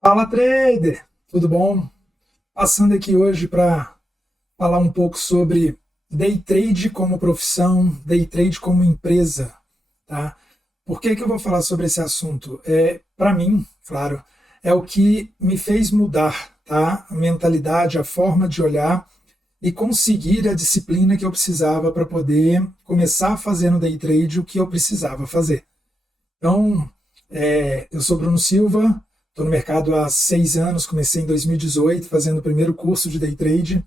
Fala, trader! Tudo bom? Passando aqui hoje para falar um pouco sobre day trade como profissão, day trade como empresa, tá? Por que que eu vou falar sobre esse assunto? Para mim, claro, é o que me fez mudar, tá? A mentalidade, a forma de olhar e conseguir a disciplina que eu precisava para poder começar a fazer no day trade o que eu precisava fazer. Então, eu sou Bruno Silva, estou no mercado há 6 anos, comecei em 2018 fazendo o primeiro curso de day trade,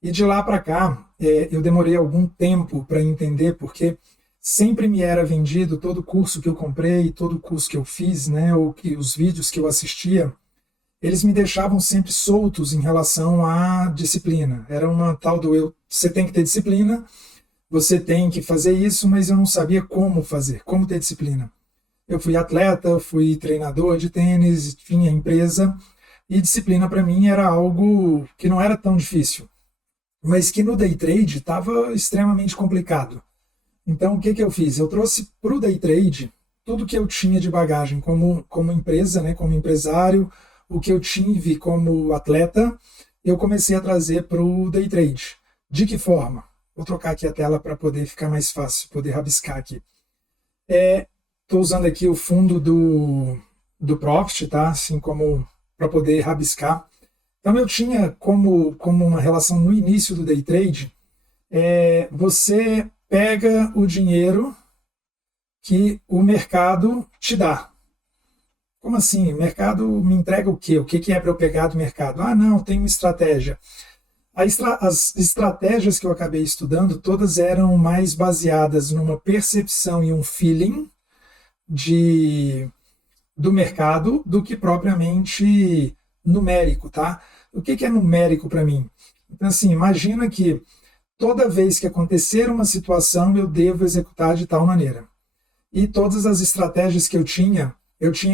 e de lá para cá eu demorei algum tempo para entender, porque sempre me era vendido todo curso que eu comprei, todo curso que eu fiz, né, ou que os vídeos que eu assistia, eles me deixavam sempre soltos em relação à disciplina. Era uma tal do você tem que ter disciplina, você tem que fazer isso, mas eu não sabia como fazer, como ter disciplina. Eu fui atleta, fui treinador de tênis, tinha empresa, e disciplina para mim era algo que não era tão difícil, mas que no day trade estava extremamente complicado. Então, o que que eu fiz? Eu trouxe para o day trade tudo que eu tinha de bagagem como empresa, né, como empresário, o que eu tive como atleta, eu comecei a trazer para o day trade. De que forma? Vou trocar aqui a tela para poder ficar mais fácil, poder rabiscar aqui. Estou usando aqui o fundo do Profit, tá? Assim como para poder rabiscar. Então eu tinha como uma relação no início do day trade, você pega o dinheiro que o mercado te dá. Como assim? O mercado me entrega o quê? O que é para eu pegar do mercado? Ah, não, tem uma estratégia. As estratégias que eu acabei estudando, todas eram mais baseadas numa percepção e um feeling de do mercado do que propriamente numérico, tá? O que é numérico para mim? Então, assim, imagina que toda vez que acontecer uma situação, eu devo executar de tal maneira. E todas as estratégias que eu tinha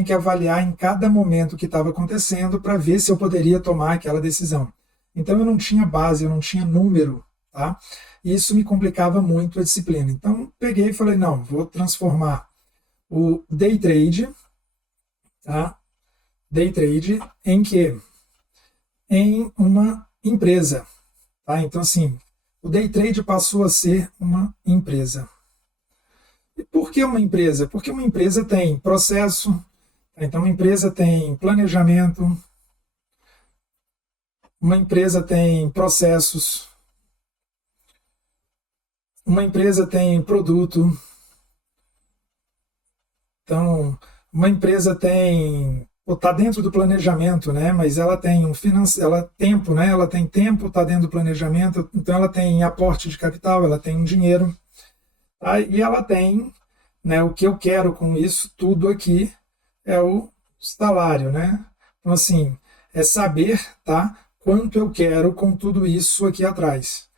que avaliar em cada momento que estava acontecendo para ver se eu poderia tomar aquela decisão. Então, eu não tinha base, eu não tinha número, tá? E isso me complicava muito a disciplina. Então, peguei e falei, não, vou transformar o day trade, tá? Day trade em que? Em uma empresa, tá? Então, assim, o day trade passou a ser uma empresa. E por que uma empresa? Porque uma empresa tem processo, tá? Então uma empresa tem planejamento, uma empresa tem processos, uma empresa tem produto, então uma empresa tem está dentro do planejamento, né? Mas ela tem ela tempo, né? Ela tem tempo, está dentro do planejamento, então ela tem aporte de capital, ela tem um dinheiro, tá? E ela tem, né? O que eu quero com isso tudo aqui é o salário, né? Então assim é saber, tá? Quanto eu quero com tudo isso aqui atrás.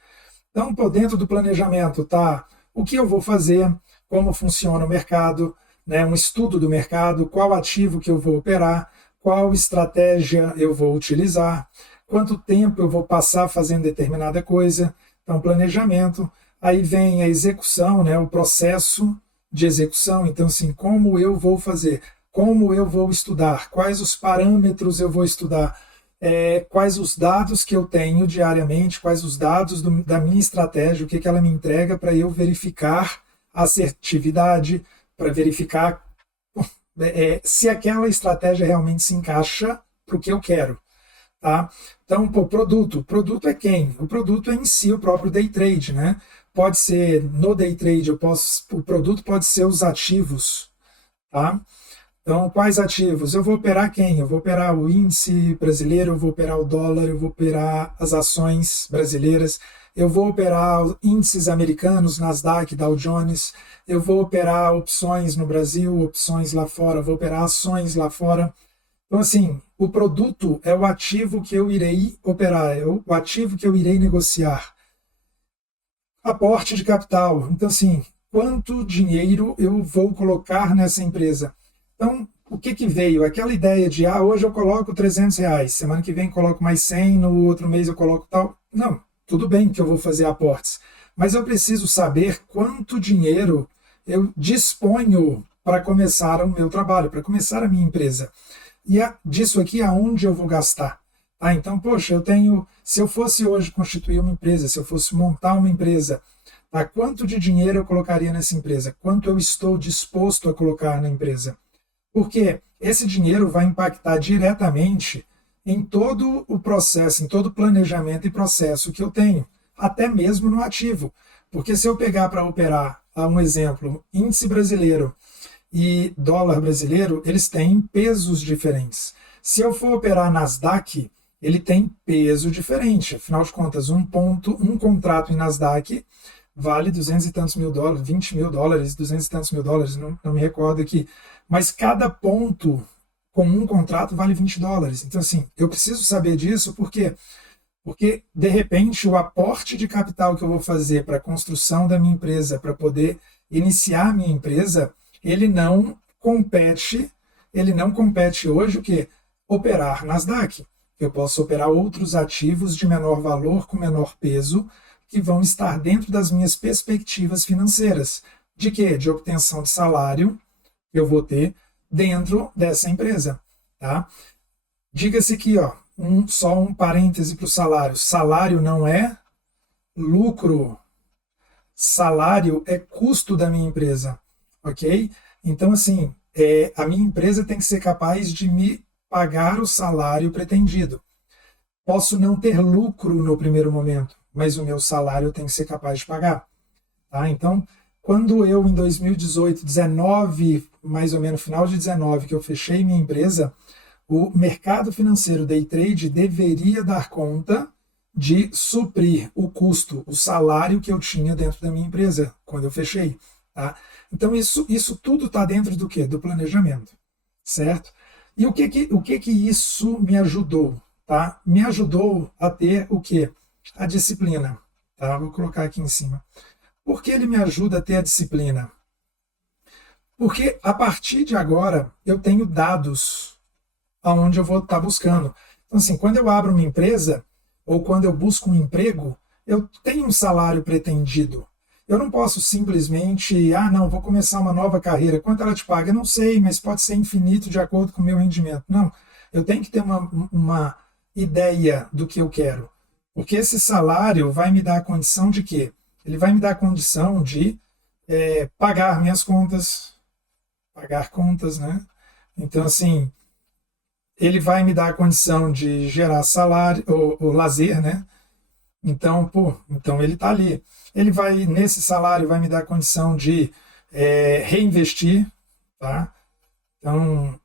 Então, por dentro do planejamento, tá? O que eu vou fazer, como funciona o mercado, né? Um estudo do mercado, qual ativo que eu vou operar, qual estratégia eu vou utilizar, quanto tempo eu vou passar fazendo determinada coisa. Então, planejamento. Aí vem a execução, né? O processo de execução. Então, assim, como eu vou fazer, como eu vou estudar, quais os parâmetros eu vou estudar, quais os dados que eu tenho diariamente, quais os dados da minha estratégia, o que ela me entrega para eu verificar a assertividade, para verificar se aquela estratégia realmente se encaixa para o que eu quero. Tá? Então, pô, produto. Produto é quem? O produto é em si o próprio day trade, né? Pode ser no day trade, o produto pode ser os ativos, tá? Então, quais ativos? Eu vou operar quem? Eu vou operar o índice brasileiro, eu vou operar o dólar, eu vou operar as ações brasileiras, eu vou operar índices americanos, Nasdaq, Dow Jones, eu vou operar opções no Brasil, opções lá fora, vou operar ações lá fora. Então, assim, o produto é o ativo que eu irei operar, é o ativo que eu irei negociar. Aporte de capital. Então, assim, quanto dinheiro eu vou colocar nessa empresa? Então, o que que veio? Aquela ideia de, hoje eu coloco R$ 300, semana que vem coloco mais 100, no outro mês eu coloco tal. Não, tudo bem que eu vou fazer aportes, mas eu preciso saber quanto dinheiro eu disponho para começar o meu trabalho, para começar a minha empresa. E disso aqui, aonde eu vou gastar? Então, poxa, se eu fosse hoje constituir uma empresa, se eu fosse montar uma empresa, quanto de dinheiro eu colocaria nessa empresa? Quanto eu estou disposto a colocar na empresa? Porque esse dinheiro vai impactar diretamente em todo o processo, em todo o planejamento e processo que eu tenho, até mesmo no ativo. Porque se eu pegar para operar, um exemplo, índice brasileiro e dólar brasileiro, eles têm pesos diferentes. Se eu for operar Nasdaq, ele tem peso diferente. Afinal de contas, um contrato em Nasdaq vale 200 e tantos mil dólares, 20 mil dólares, 200 e tantos mil dólares, não me recordo aqui. Mas cada ponto com um contrato vale 20 dólares. Então, assim, eu preciso saber disso porque de repente, o aporte de capital que eu vou fazer para a construção da minha empresa, para poder iniciar a minha empresa, ele não compete hoje o quê? Operar Nasdaq. Eu posso operar outros ativos de menor valor, com menor peso, que vão estar dentro das minhas perspectivas financeiras. De quê? De obtenção de salário que eu vou ter dentro dessa empresa. Tá? Diga-se aqui, só um parêntese para o salário. Salário não é lucro. Salário é custo da minha empresa. Ok? Então, assim, a minha empresa tem que ser capaz de me pagar o salário pretendido. Posso não ter lucro no primeiro momento, mas o meu salário tem que ser capaz de pagar. Tá? Então, quando eu, em 2018, 19, mais ou menos, final de 19, que eu fechei minha empresa, o mercado financeiro day trade deveria dar conta de suprir o custo, o salário que eu tinha dentro da minha empresa, quando eu fechei. Tá? Então, isso tudo está dentro do quê? Do planejamento. Certo? E o que isso me ajudou? Tá? Me ajudou a ter o quê? A disciplina. Tá? Vou colocar aqui em cima. Por que ele me ajuda a ter a disciplina? Porque a partir de agora eu tenho dados aonde eu vou estar buscando. Então, assim, quando eu abro uma empresa ou quando eu busco um emprego, eu tenho um salário pretendido. Eu não posso simplesmente, não, vou começar uma nova carreira. Quanto ela te paga? Eu não sei, mas pode ser infinito de acordo com o meu rendimento. Não, eu tenho que ter uma ideia do que eu quero. Porque esse salário vai me dar a condição de quê? Ele vai me dar a condição de pagar minhas contas, né? Então, assim, ele vai me dar a condição de gerar salário, ou lazer, né? Então, então ele está ali. Ele vai, nesse salário, vai me dar a condição de reinvestir, tá? Então,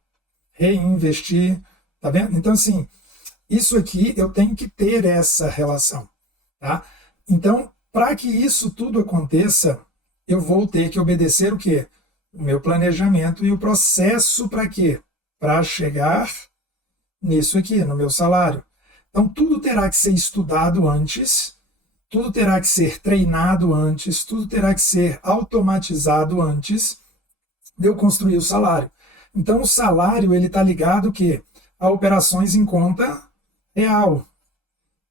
reinvestir, tá vendo? Então, assim, isso aqui eu tenho que ter essa relação, tá? Então, para que isso tudo aconteça, eu vou ter que obedecer o quê? O meu planejamento e o processo para quê? Para chegar nisso aqui, no meu salário. Então, tudo terá que ser estudado antes, tudo terá que ser treinado antes, tudo terá que ser automatizado antes de eu construir o salário. Então, o salário ele está ligado que a operações em conta real,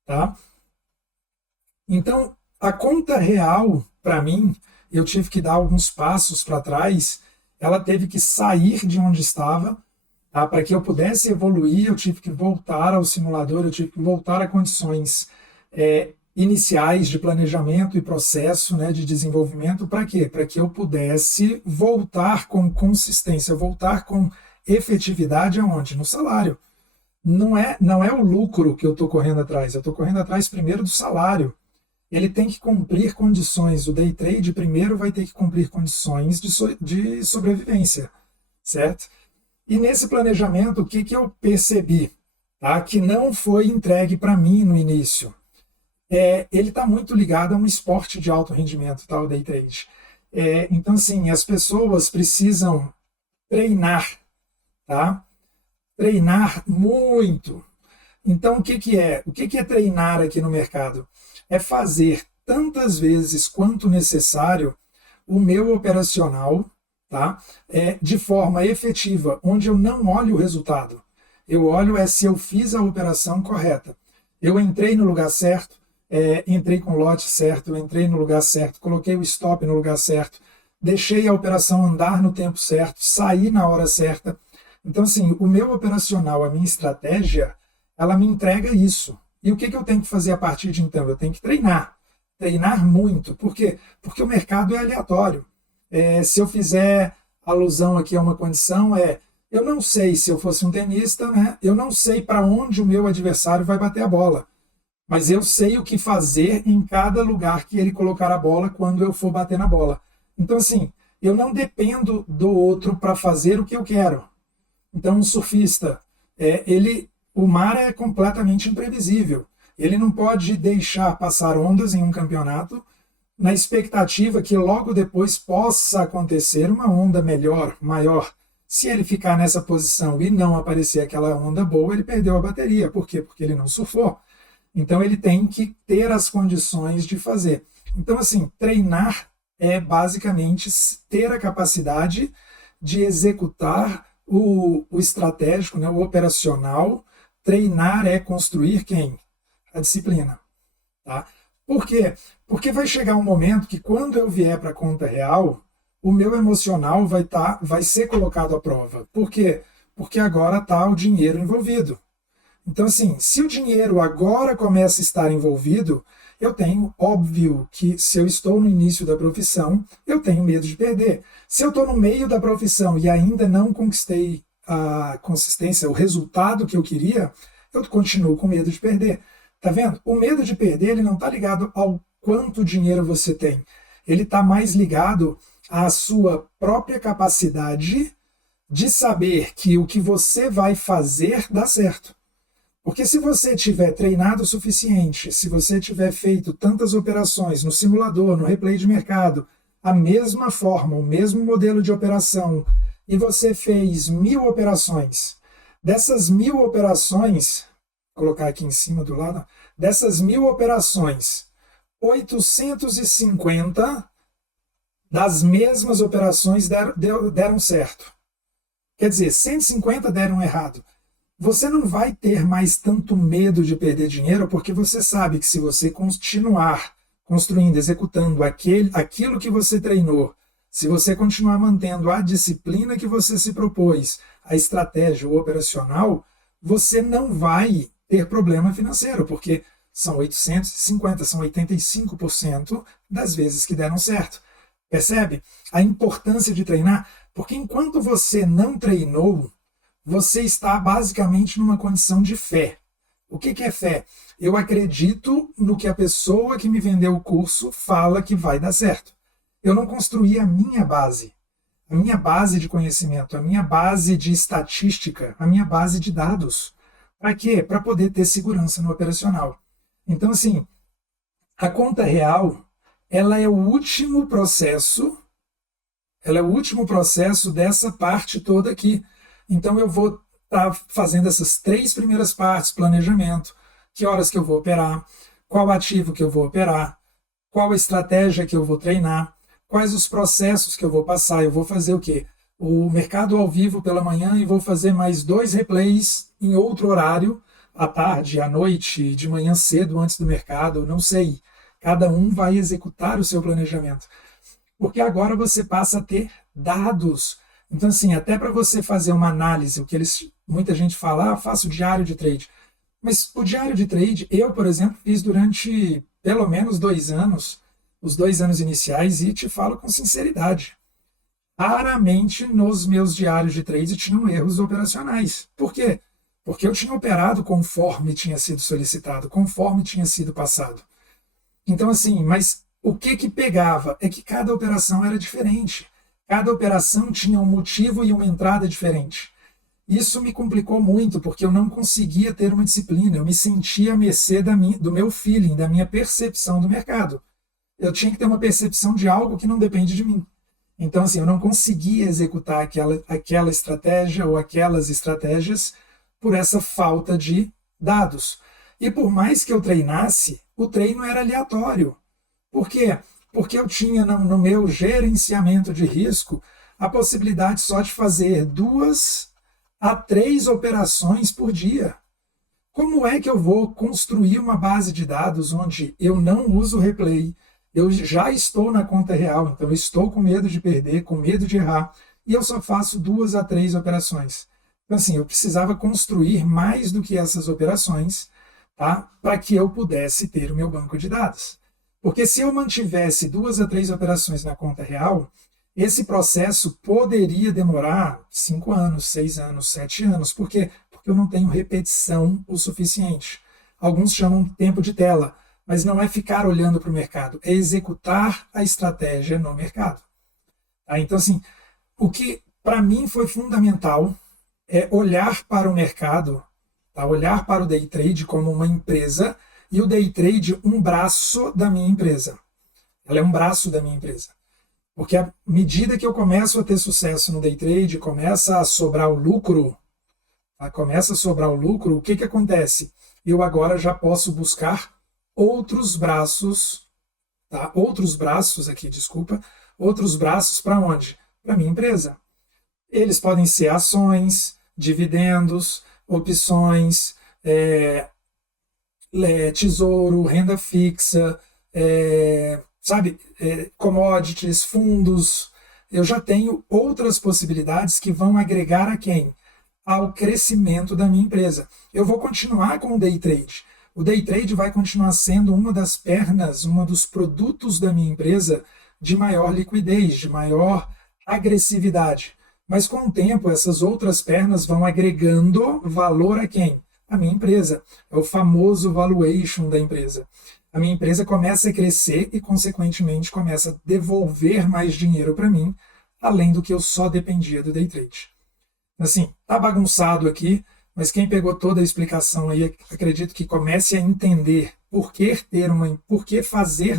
tá? Então, a conta real, para mim, eu tive que dar alguns passos para trás. Ela teve que sair de onde estava. Para que eu pudesse evoluir, eu tive que voltar ao simulador, eu tive que voltar a condições iniciais de planejamento e processo, né, de desenvolvimento. Para quê? Para que eu pudesse voltar com consistência, voltar com efetividade aonde? No salário. Não é o lucro que eu estou correndo atrás, eu estou correndo atrás primeiro do salário. Ele tem que cumprir condições, o day trade primeiro vai ter que cumprir condições de sobrevivência, certo? E nesse planejamento, o que eu percebi? Tá? Que não foi entregue para mim no início. Ele está muito ligado a um esporte de alto rendimento, tá? O day trade. Então, assim, as pessoas precisam treinar, tá? Treinar muito. Então, o que é? O que é treinar aqui no mercado? É fazer tantas vezes quanto necessário o meu operacional, tá? De forma efetiva, onde eu não olho o resultado. Eu olho se eu fiz a operação correta. Eu entrei no lugar certo, entrei com o lote certo, eu entrei no lugar certo, coloquei o stop no lugar certo, deixei a operação andar no tempo certo, saí na hora certa. Então, assim, o meu operacional, a minha estratégia, ela me entrega isso. E o que eu tenho que fazer a partir de então? Eu tenho que treinar. Treinar muito. Por quê? Porque o mercado é aleatório. Se eu fizer alusão aqui a uma condição, eu não sei se eu fosse um tenista, né? Eu não sei para onde o meu adversário vai bater a bola. Mas eu sei o que fazer em cada lugar que ele colocar a bola quando eu for bater na bola. Então, assim, eu não dependo do outro para fazer o que eu quero. Então, um surfista, o mar é completamente imprevisível. Ele não pode deixar passar ondas em um campeonato na expectativa que logo depois possa acontecer uma onda melhor, maior. Se ele ficar nessa posição e não aparecer aquela onda boa, ele perdeu a bateria. Por quê? Porque ele não surfou. Então ele tem que ter as condições de fazer. Então, assim, treinar é basicamente ter a capacidade de executar o estratégico, né, o operacional. Treinar é construir quem? A disciplina. Tá? Por quê? Porque vai chegar um momento que quando eu vier para a conta real, o meu emocional vai ser colocado à prova. Por quê? Porque agora está o dinheiro envolvido. Então, assim, se o dinheiro agora começa a estar envolvido, eu tenho, óbvio, que se eu estou no início da profissão, eu tenho medo de perder. Se eu estou no meio da profissão e ainda não conquistei a consistência, o resultado que eu queria, eu continuo com medo de perder. Tá vendo? O medo de perder, ele não está ligado ao quanto dinheiro você tem. Ele está mais ligado à sua própria capacidade de saber que o que você vai fazer dá certo. Porque se você tiver treinado o suficiente, se você tiver feito tantas operações no simulador, no replay de mercado, a mesma forma, o mesmo modelo de operação, e você fez 1000 operações, dessas 1000 operações, vou colocar aqui em cima do lado, dessas 1000 operações, 850 das mesmas operações deram certo. Quer dizer, 150 deram errado. Você não vai ter mais tanto medo de perder dinheiro porque você sabe que se você continuar construindo, executando aquilo que você treinou, se você continuar mantendo a disciplina que você se propôs, a estratégia, o operacional, você não vai ter problema financeiro, porque são 850, são 85% das vezes que deram certo. Percebe a importância de treinar? Porque enquanto você não treinou, você está basicamente numa condição de fé. O que é fé? Eu acredito no que a pessoa que me vendeu o curso fala que vai dar certo. Eu não construí a minha base de conhecimento, a minha base de estatística, a minha base de dados. Para quê? Para poder ter segurança no operacional. Então, assim, a conta real, ela é o último processo dessa parte toda aqui. Então eu vou estar fazendo essas 3 primeiras partes, planejamento, que horas que eu vou operar, qual ativo que eu vou operar, qual a estratégia que eu vou treinar, quais os processos que eu vou passar, eu vou fazer o quê? O mercado ao vivo pela manhã e vou fazer mais 2 replays em outro horário, à tarde, à noite, de manhã cedo, antes do mercado, não sei. Cada um vai executar o seu planejamento. Porque agora você passa a ter dados. Então, assim, até para você fazer uma análise, muita gente fala, faço diário de trade. Mas o diário de trade, eu, por exemplo, fiz durante pelo menos 2 anos, os 2 anos iniciais, e te falo com sinceridade. Raramente nos meus diários de trade tinham erros operacionais. Por quê? Porque eu tinha operado conforme tinha sido solicitado, conforme tinha sido passado. Então, assim, mas o que pegava é que cada operação era diferente. Cada operação tinha um motivo e uma entrada diferente. Isso me complicou muito, porque eu não conseguia ter uma disciplina. Eu me sentia à mercê do meu feeling, da minha percepção do mercado. Eu tinha que ter uma percepção de algo que não depende de mim. Então, assim, eu não conseguia executar aquela estratégia ou aquelas estratégias por essa falta de dados. E por mais que eu treinasse, o treino era aleatório. Por quê? Porque eu tinha no meu gerenciamento de risco a possibilidade só de fazer 2 a 3 operações por dia. Como é que eu vou construir uma base de dados onde eu não uso replay, eu já estou na conta real, então eu estou com medo de perder, com medo de errar, e eu só faço 2 a 3 operações? Então, assim, eu precisava construir mais do que essas operações, tá? Para que eu pudesse ter o meu banco de dados. Porque se eu mantivesse 2 a 3 operações na conta real, esse processo poderia demorar 5 anos, 6 anos, 7 anos. Por quê? Porque eu não tenho repetição o suficiente. Alguns chamam tempo de tela, mas não é ficar olhando para o mercado, é executar a estratégia no mercado. Tá? Então, assim, o que para mim foi fundamental é olhar para o mercado, tá? Olhar para o day trade como uma empresa e o day trade um braço da minha empresa. Ela é um braço da minha empresa. Porque à medida que eu começo a ter sucesso no day trade, começa a sobrar o lucro, tá? Começa a sobrar o lucro, o que, que acontece? Eu agora já posso buscar outros braços, tá? Outros braços aqui, desculpa, outros braços para onde? Para minha empresa. Eles podem ser ações, dividendos, opções, tesouro, renda fixa, sabe, commodities, fundos. Eu já tenho outras possibilidades que vão agregar a quem? Ao crescimento da minha empresa. Eu vou continuar com o day trade. O day trade vai continuar sendo uma das pernas, um dos produtos da minha empresa de maior liquidez, de maior agressividade. Mas com o tempo, essas outras pernas vão agregando valor a quem? A minha empresa. É o famoso valuation da empresa. A minha empresa começa a crescer e, consequentemente, começa a devolver mais dinheiro para mim, além do que eu só dependia do day trade. Assim, tá bagunçado aqui, mas quem pegou toda a explicação aí, acredito que comece a entender por que fazer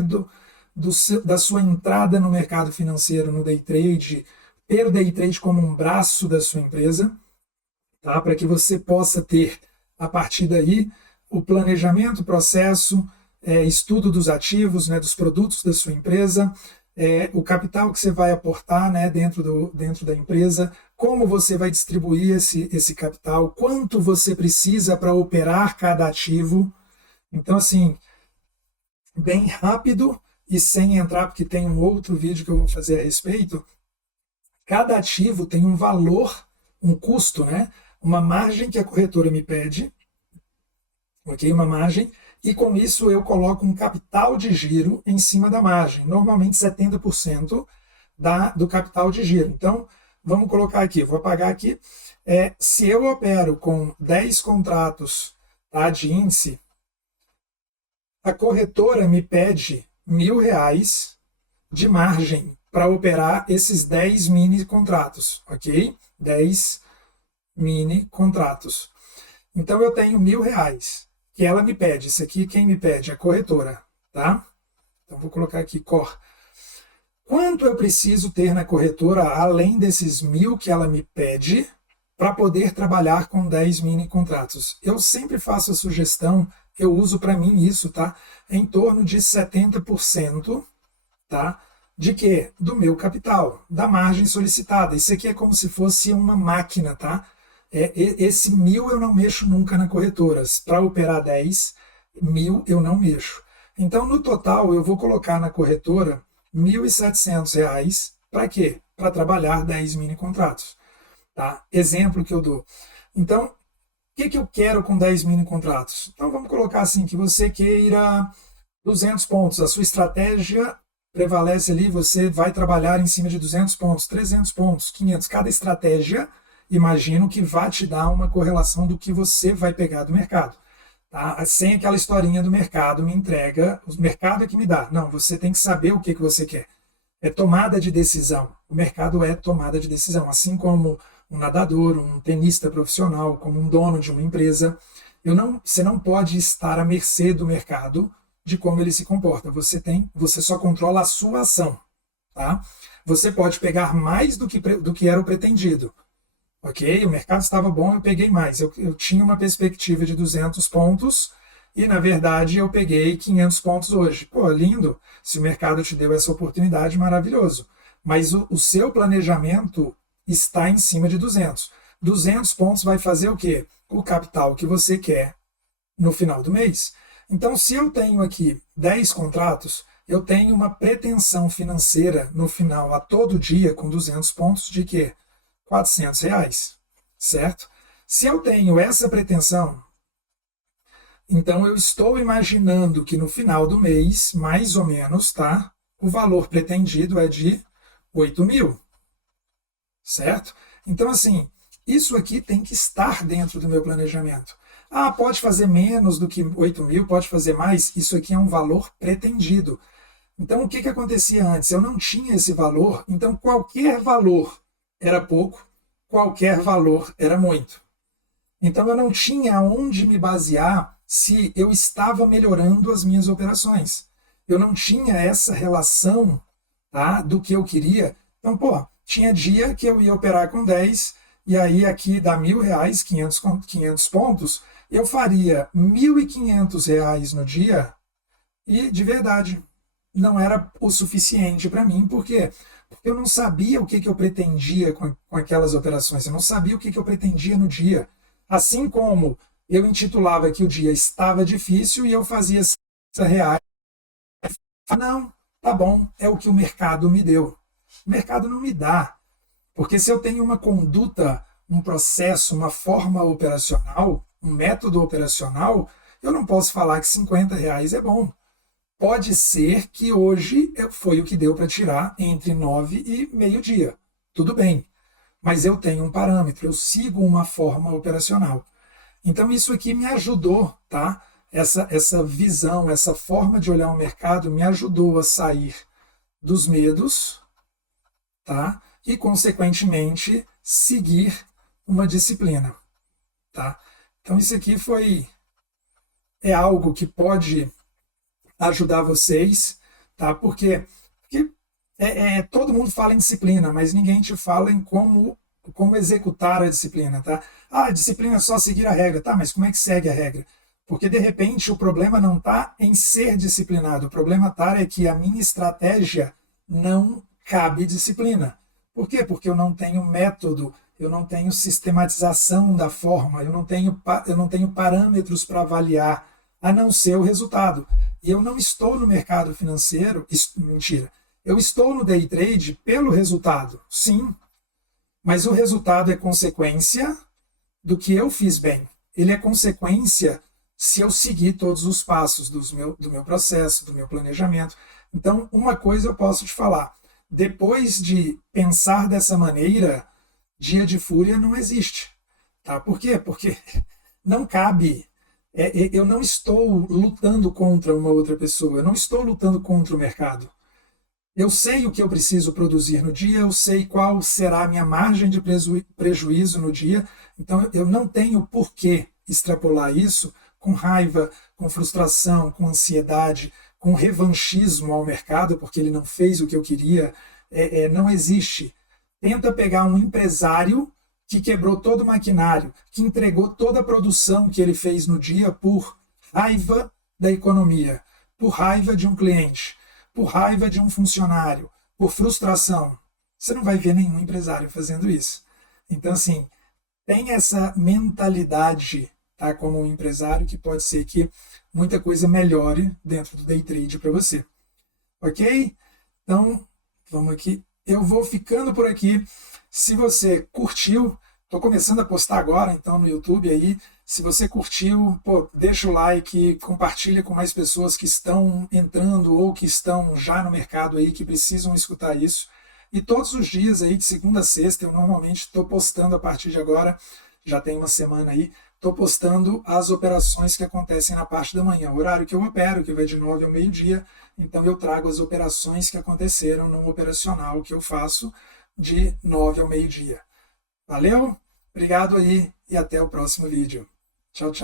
da sua entrada no mercado financeiro, no day trade, ter o day trade como um braço da sua empresa, tá? Para que você possa ter, a partir daí, o planejamento, o processo, estudo dos ativos, né, dos produtos da sua empresa, o capital que você vai aportar, né, dentro da empresa, como você vai distribuir esse capital, quanto você precisa para operar cada ativo. Então, assim, bem rápido e sem entrar, porque tem um outro vídeo que eu vou fazer a respeito. Cada ativo tem um valor, um custo, né? Uma margem que a corretora me pede, ok? Uma margem, e com isso eu coloco um capital de giro em cima da margem, normalmente 70% do capital de giro. Então, vamos colocar aqui, vou apagar aqui. Se eu opero com 10 contratos, tá, de índice, a corretora me pede R$ 1.000 de margem para operar esses 10 mini contratos, ok? 10 mini contratos. Então eu tenho R$ 1.000 que ela me pede. Isso aqui quem me pede? A corretora, tá? Então vou colocar aqui COR. Quanto eu preciso ter na corretora, além desses 1.000 que ela me pede, para poder trabalhar com 10 mini contratos? Eu sempre faço a sugestão, eu uso para mim isso, tá? Em torno de 70%, tá? De quê? Do meu capital, da margem solicitada. Isso aqui é como se fosse uma máquina, tá? Esse 1.000 eu não mexo nunca na corretora. Para operar 10, 1.000 eu não mexo. Então, no total, eu vou colocar na corretora R$ 1.700. Para quê? Para trabalhar 10 mini contratos. Tá? Exemplo que eu dou. Então, o que eu quero com 10 mini contratos? Então, vamos colocar assim, que você queira 200 pontos. A sua estratégia prevalece ali, você vai trabalhar em cima de 200 pontos, 300 pontos, 500. Cada estratégia, imagino que vai te dar uma correlação do que você vai pegar do mercado. Tá? Sem aquela historinha do mercado me entrega, o mercado é que me dá. Não, você tem que saber o que você quer. É tomada de decisão. O mercado é tomada de decisão. Assim como um nadador, um tenista profissional, como um dono de uma empresa, você não pode estar à mercê do mercado de como ele se comporta. Você só controla a sua ação. Tá? Você pode pegar mais do que era o pretendido. Ok, o mercado estava bom, eu peguei mais. Eu tinha uma perspectiva de 200 pontos e, na verdade, eu peguei 500 pontos hoje. Pô, lindo. Se o mercado te deu essa oportunidade, maravilhoso. Mas o seu planejamento está em cima de 200. 200 pontos vai fazer o quê? O capital que você quer no final do mês. Então, se eu tenho aqui 10 contratos, eu tenho uma pretensão financeira no final, a todo dia, com 200 pontos, de quê? R$ 400, certo? Se eu tenho essa pretensão, então eu estou imaginando que no final do mês, mais ou menos, tá? O valor pretendido é de 8.000, certo? Então, assim, isso aqui tem que estar dentro do meu planejamento. Ah, pode fazer menos do que 8.000, pode fazer mais. Isso aqui é um valor pretendido. Então, o que acontecia antes? Eu não tinha esse valor, então qualquer valor era pouco, qualquer valor era muito. Então, eu não tinha onde me basear se eu estava melhorando as minhas operações. Eu não tinha essa relação, tá, do que eu queria. Então, pô, tinha dia que eu ia operar com 10, e aí aqui dá R$ 1.000, 500 pontos, eu faria R$ 1.500 no dia, e de verdade, não era o suficiente para mim. Por quê? Porque eu não sabia o que eu pretendia com aquelas operações, eu não sabia o que eu pretendia no dia. Assim como eu intitulava que o dia estava difícil e eu fazia R$ 60. Não, tá bom, é o que o mercado me deu. O mercado não me dá. Porque se eu tenho uma conduta, um processo, uma forma operacional, um método operacional, eu não posso falar que R$ 50 é bom. Pode ser que hoje foi o que deu para tirar entre 9 e meio-dia. Tudo bem. Mas eu tenho um parâmetro, eu sigo uma forma operacional. Então isso aqui me ajudou, tá? Essa visão, essa forma de olhar o mercado me ajudou a sair dos medos, tá? E consequentemente seguir uma disciplina, tá? Então isso aqui é algo que pode ajudar vocês, tá? Porque todo mundo fala em disciplina, mas ninguém te fala em como executar a disciplina, tá? Ah, a disciplina é só seguir a regra, tá? Mas como é que segue a regra? Porque de repente o problema não está em ser disciplinado, o problema está é que a minha estratégia não cabe disciplina. Por quê? Porque eu não tenho método, eu não tenho sistematização da forma, eu não tenho parâmetros para avaliar, a não ser o resultado. E eu não estou no mercado financeiro, mentira, eu estou no day trade pelo resultado, sim, mas o resultado é consequência do que eu fiz bem. Ele é consequência se eu seguir todos os passos do meu processo, do meu planejamento. Então, uma coisa eu posso te falar, depois de pensar dessa maneira, dia de fúria não existe. Tá? Por quê? Porque não cabe. Eu não estou lutando contra uma outra pessoa, eu não estou lutando contra o mercado. Eu sei o que eu preciso produzir no dia, eu sei qual será a minha margem de prejuízo no dia, então eu não tenho por que extrapolar isso com raiva, com frustração, com ansiedade, com revanchismo ao mercado, porque ele não fez o que eu queria. Não existe. Tenta pegar um empresário que quebrou todo o maquinário, que entregou toda a produção que ele fez no dia por raiva da economia, por raiva de um cliente, por raiva de um funcionário, por frustração. Você não vai ver nenhum empresário fazendo isso. Então, assim, tem essa mentalidade, tá, como um empresário, que pode ser que muita coisa melhore dentro do day trade para você. Ok? Então, vamos aqui. Eu vou ficando por aqui. Se você curtiu, estou começando a postar agora, então, no YouTube aí. Se você curtiu, pô, deixa o like, compartilha com mais pessoas que estão entrando ou que estão já no mercado aí, que precisam escutar isso. E todos os dias aí, de segunda a sexta, eu normalmente estou postando a partir de agora, já tem uma semana aí, estou postando as operações que acontecem na parte da manhã, o horário que eu opero, que vai de 9 ao meio-dia. Então eu trago as operações que aconteceram no operacional que eu faço de 9 ao meio-dia. Valeu? Obrigado aí e até o próximo vídeo. Tchau, tchau.